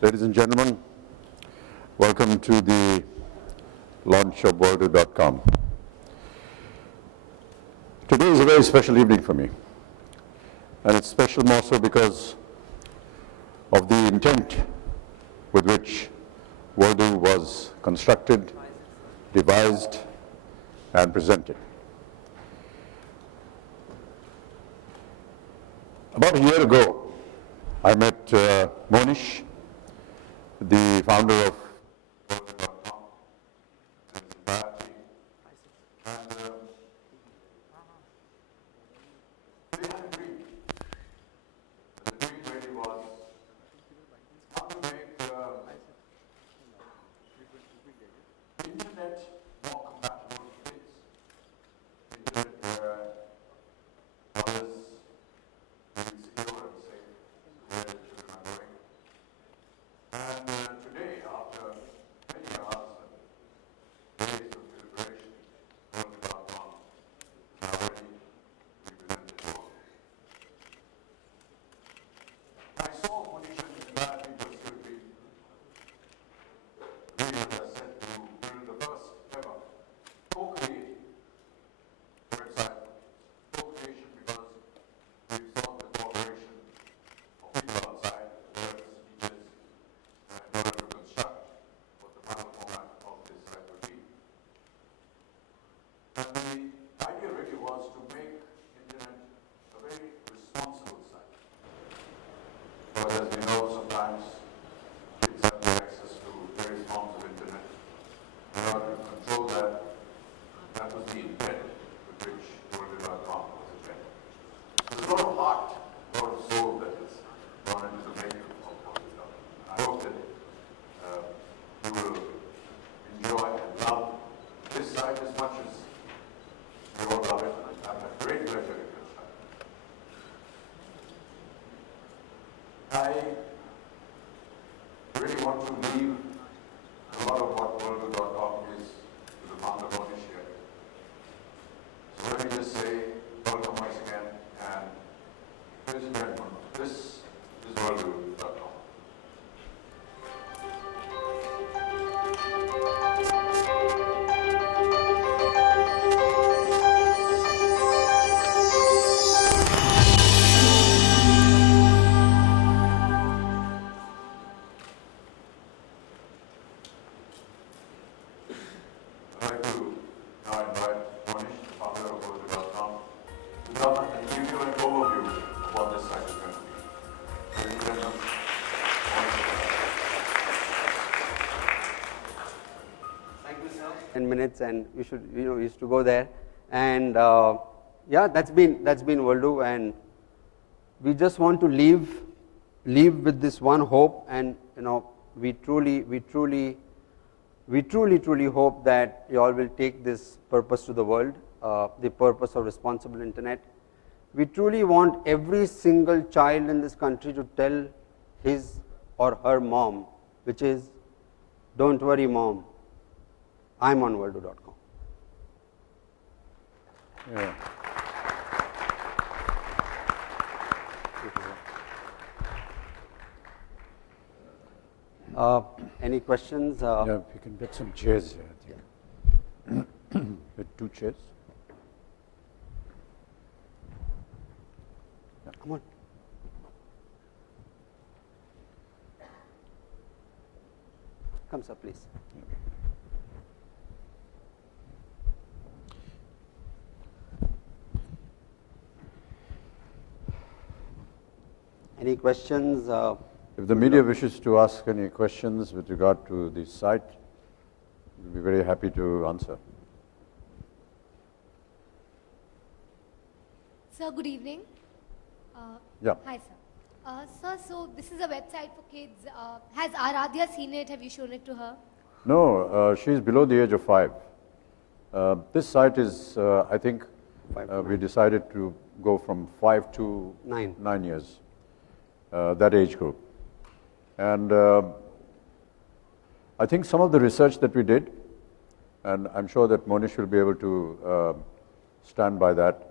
Ladies and gentlemen, welcome to the launch of Bollywood.com. Today is a very special evening for me, and it's special more so because of the intent with which Bollywood was constructed, devised, and presented. About a year ago, I met Monish, the founder of Bollywood.com, and his entire team. And they had a dream. The dream really was how to make internet more compatible with kids. Internet where mothers feel secure and safe where the children are going. And today, after many hours and days of deliberation, Bollywood.com is now ready to be presented to all. I saw Monish and his entire team was going to be really, as I said, to build the first ever co-creating website. Co-creation because we saw the cooperation of people outside, lawyers, teachers, in order to construct what the final format of this site would be. And the idea really was to make internet a very responsible site. Because as we know, sometimes kids have no access to various forms of internet. In order to control that, that was the intent with which Bollywood.com was intended. There's a lot of heart, a lot of soul that has gone into the making of Bollywood.com. I hope that you will enjoy and love this site as much as you all love it. I have a great pleasure in this site. I really want to leave a lot of what Bollywood.com is to the founder Monish here. So let me just say welcome once again, and ladies and gentlemen, this is Bollywood.com. I'd like to now invite Monish, the founder of Bollywood.com, to come and give you an overview of what this site is going to be. Ladies and gentlemen, Monish. Thank you, sir. 10 minutes, and we used to go there, and yeah, that's been Worldu, and we just want to leave with this one hope, and we truly hope that you all will take this purpose to the world, the purpose of responsible internet. We truly want every single child in this country to tell his or her mom, which is, don't worry mom, I'm on Worldu.com. Yeah. Any questions? Yeah, if you can get some chairs here, I think. With two chairs. Come on. Come, sir, please. Any questions? If the media wishes to ask any questions with regard to the site, we'll be very happy to answer. Sir, good evening. Yeah. Hi, sir. Sir, so this is a website for kids. Has Aradhya seen it? Have you shown it to her? No, she's below the age of 5. This site is, I think, we decided to go from 5 to 9 years, that age group. And I think some of the research that we did, and I'm sure that Monish will be able to stand by that.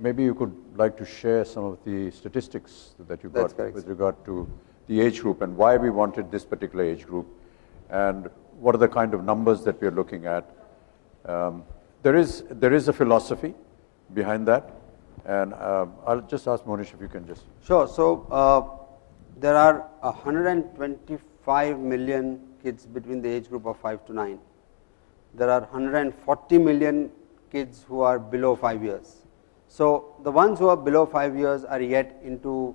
Maybe you could like to share some of the statistics that you got with regard to the age group and why we wanted this particular age group and what are the kind of numbers that we're looking at. There is a philosophy behind that, and I'll just ask Monish if you can just. Sure. So there are 125 million kids between the age group of 5 to 9. There are 140 million kids who are below 5 years. So the ones who are below 5 years are yet into,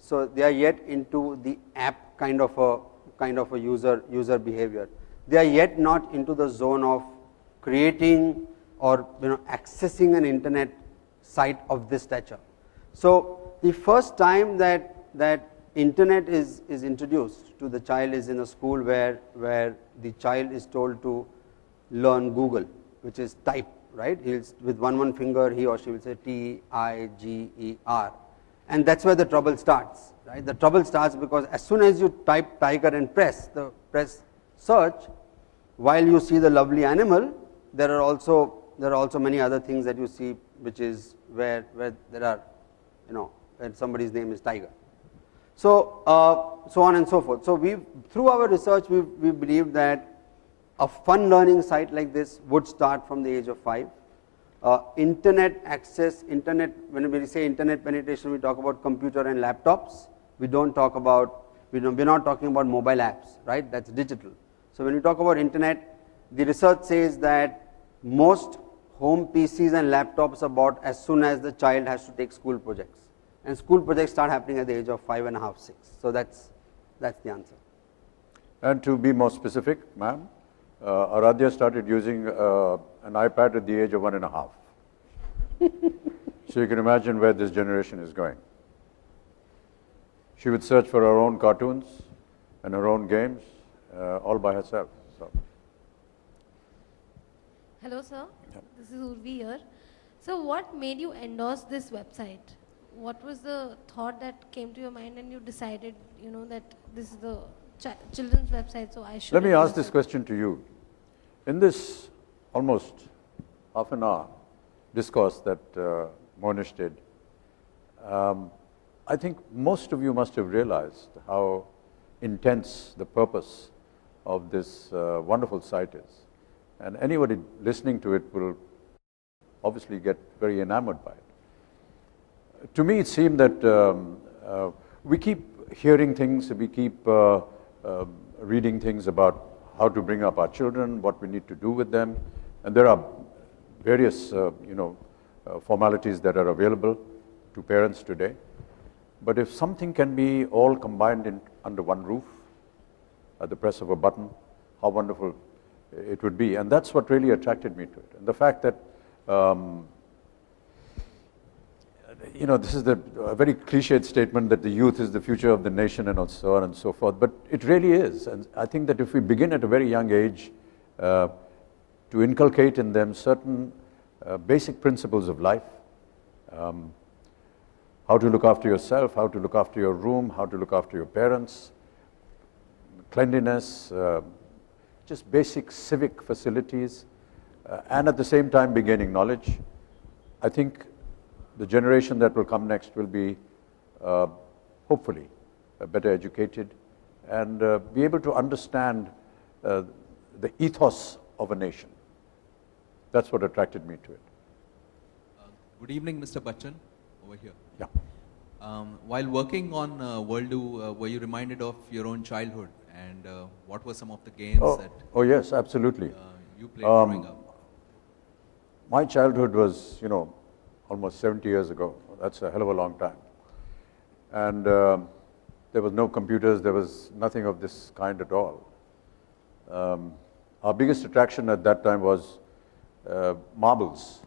so they are yet into the app kind of a user behavior. They are yet not into the zone of creating or accessing an internet site of this stature. So the first time that internet is introduced to the child is in a school where the child is told to learn Google, which is type, right? With one finger he or she will say TIGER, and that's where the trouble starts, right? The trouble starts because as soon as you type tiger and press search, while you see the lovely animal, there are also many other things that you see, which is where there are, when somebody's name is tiger. So so on and so forth. So through our research we believe that a fun learning site like this would start from the age of 5. Internet access, when we say internet penetration, we talk about computer and laptops. We don't talk about, we're not talking about mobile apps, right? That's digital. So when we talk about internet, the research says that most home PCs and laptops are bought as soon as the child has to take school projects, and school projects start happening at the age of 5.5, 6. So that's the answer. And to be more specific, ma'am, Aradhya started using an iPad at the age of 1.5. So you can imagine where this generation is going. She would search for her own cartoons and her own games all by herself. So. Hello, sir. Yep. This is Urvi here. So what made you endorse this website? What was the thought that came to your mind and you decided, that this is the children's website, so I should... Let me ask this question to you. In this almost half an hour discourse that Monish did, I think most of you must have realized how intense the purpose of this wonderful site is. And anybody listening to it will obviously get very enamored by it. To me, it seemed that we keep hearing things, we keep reading things about how to bring up our children, what we need to do with them, and there are various formalities that are available to parents today. But if something can be all combined under one roof at the press of a button, how wonderful it would be. And that's what really attracted me to it. And the fact that this is a very cliched statement that the youth is the future of the nation and so on and so forth, but it really is. And I think that if we begin at a very young age to inculcate in them certain basic principles of life, how to look after yourself, how to look after your room, how to look after your parents, cleanliness, just basic civic facilities, and at the same time be gaining knowledge, I think the generation that will come next will be hopefully better educated and be able to understand the ethos of a nation. That's what attracted me to it. Good evening, Mr. Bachchan, over here. Yeah. While working on Worlddo, were you reminded of your own childhood, and what were some of the games that oh yes, absolutely. You played growing up? My childhood was, almost 70 years ago. That's a hell of a long time. And there was no computers, there was nothing of this kind at all. Our biggest attraction at that time was marbles.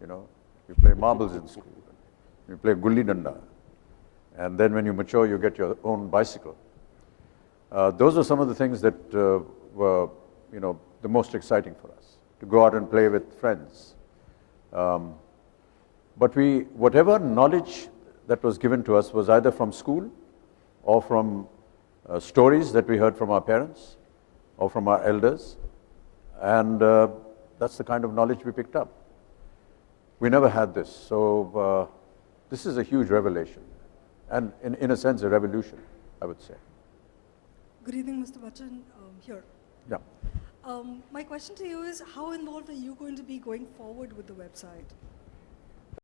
You play marbles in school. You play gulli danda. And then when you mature, you get your own bicycle. Those are some of the things that were, the most exciting for us, to go out and play with friends. But whatever knowledge that was given to us was either from school or from stories that we heard from our parents or from our elders, and that's the kind of knowledge we picked up. We never had this, so this is a huge revelation, and in a sense a revolution. I would say. Good evening, Mr. Bachchan. Here. Yeah. My question to you is, how involved are you going to be going forward with the website?